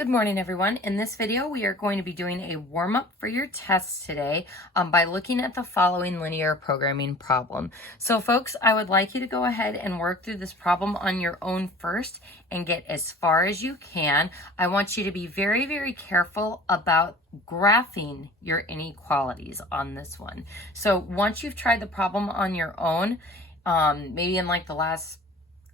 Good morning, everyone. In this video, we are going to be doing a warm-up for your tests today by looking at the following linear programming problem. So folks, I would like you to go ahead and work through this problem on your own first and get as far as you can. I want you to be very, very careful about graphing your inequalities on this one. So once you've tried the problem on your own, maybe in like the last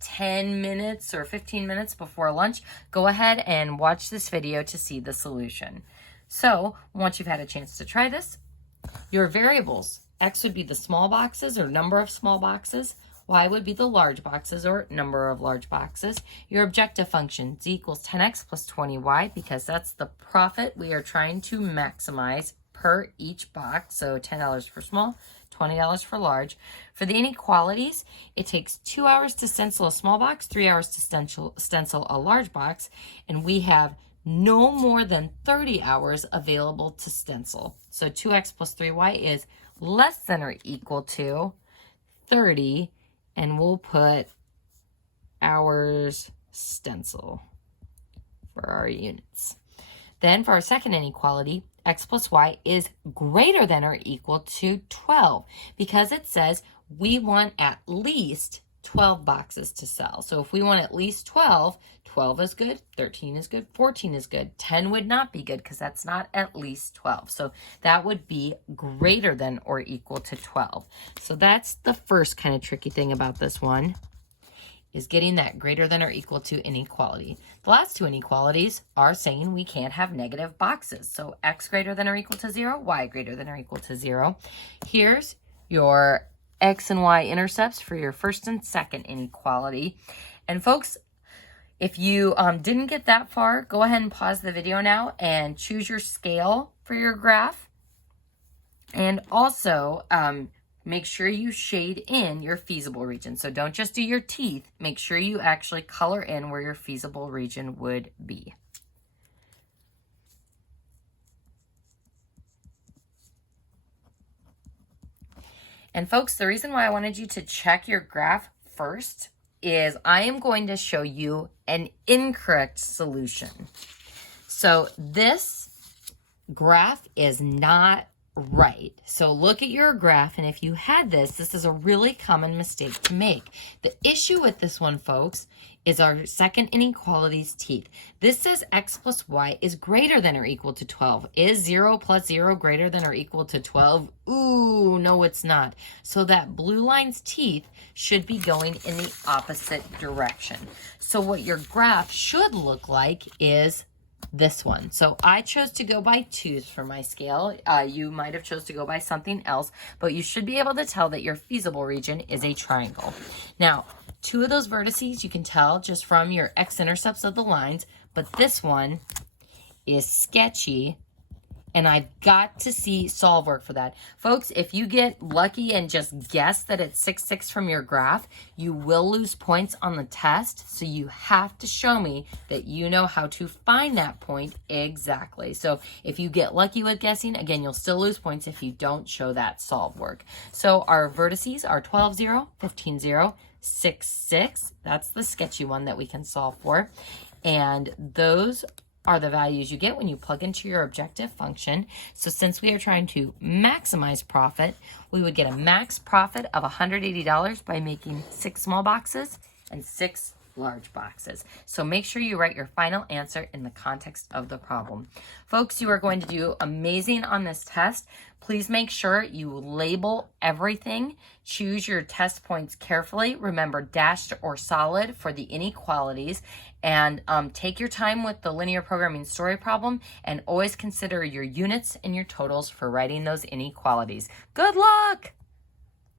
10 minutes or 15 minutes before lunch, go ahead and watch this video to see the solution. So once you've had a chance to try this, your variables, X would be the small boxes or number of small boxes, Y would be the large boxes or number of large boxes. Your objective function, Z equals 10X plus 20Y, because that's the profit we are trying to maximize per each box. So $10 for small, $20 for large. For the inequalities, it takes 2 hours to stencil a small box, 3 hours to stencil a large box, and we have no more than 30 hours available to stencil. So 2x plus 3y is less than or equal to 30, and we'll put hours stencil for our units. Then for our second inequality, X plus Y is greater than or equal to 12 because it says we want at least 12 boxes to sell. So if we want at least 12, 12 is good, 13 is good, 14 is good, 10 would not be good because that's not at least 12. So that would be greater than or equal to 12. So that's the first kind of tricky thing about this one, is getting that greater than or equal to inequality. The last two inequalities are saying we can't have negative boxes. So X greater than or equal to 0, Y greater than or equal to 0. Here's your X and Y intercepts for your first and second inequality. And folks, if you didn't get that far, go ahead and pause the video now and choose your scale for your graph. And also, make sure you shade in your feasible region. So don't just do your teeth. Make sure you actually color in where your feasible region would be. And folks, the reason why I wanted you to check your graph first is I am going to show you an incorrect solution. So this graph is not right. So look at your graph, and if you had this is a really common mistake to make. The issue with this one, folks, is our second inequality's teeth. This says X plus Y is greater than or equal to 12. Is 0 plus 0 greater than or equal to 12? Ooh, no, it's not. So that blue line's teeth should be going in the opposite direction. So what your graph should look like is this one. So I chose to go by 2s for my scale. You might have chose to go by something else, but you should be able to tell that your feasible region is a triangle. Now, 2 of those vertices you can tell just from your x-intercepts of the lines, but this one is sketchy, and I've got to see solve work for that. Folks, if you get lucky and just guess that it's 6, 6 from your graph, you will lose points on the test. So you have to show me that you know how to find that point exactly. So if you get lucky with guessing, again, you'll still lose points if you don't show that solve work. So our vertices are 12, 0, 15, 0, 6, 6. That's the sketchy one that we can solve for. And those are the values you get when you plug into your objective function. So since we are trying to maximize profit, we would get a max profit of $180 by making 6 small boxes and 6 large boxes. So make sure you write your final answer in the context of the problem. Folks, you are going to do amazing on this test. Please make sure you label everything. Choose your test points carefully. Remember dashed or solid for the inequalities. And take your time with the linear programming story problem, and always consider your units and your totals for writing those inequalities. Good luck!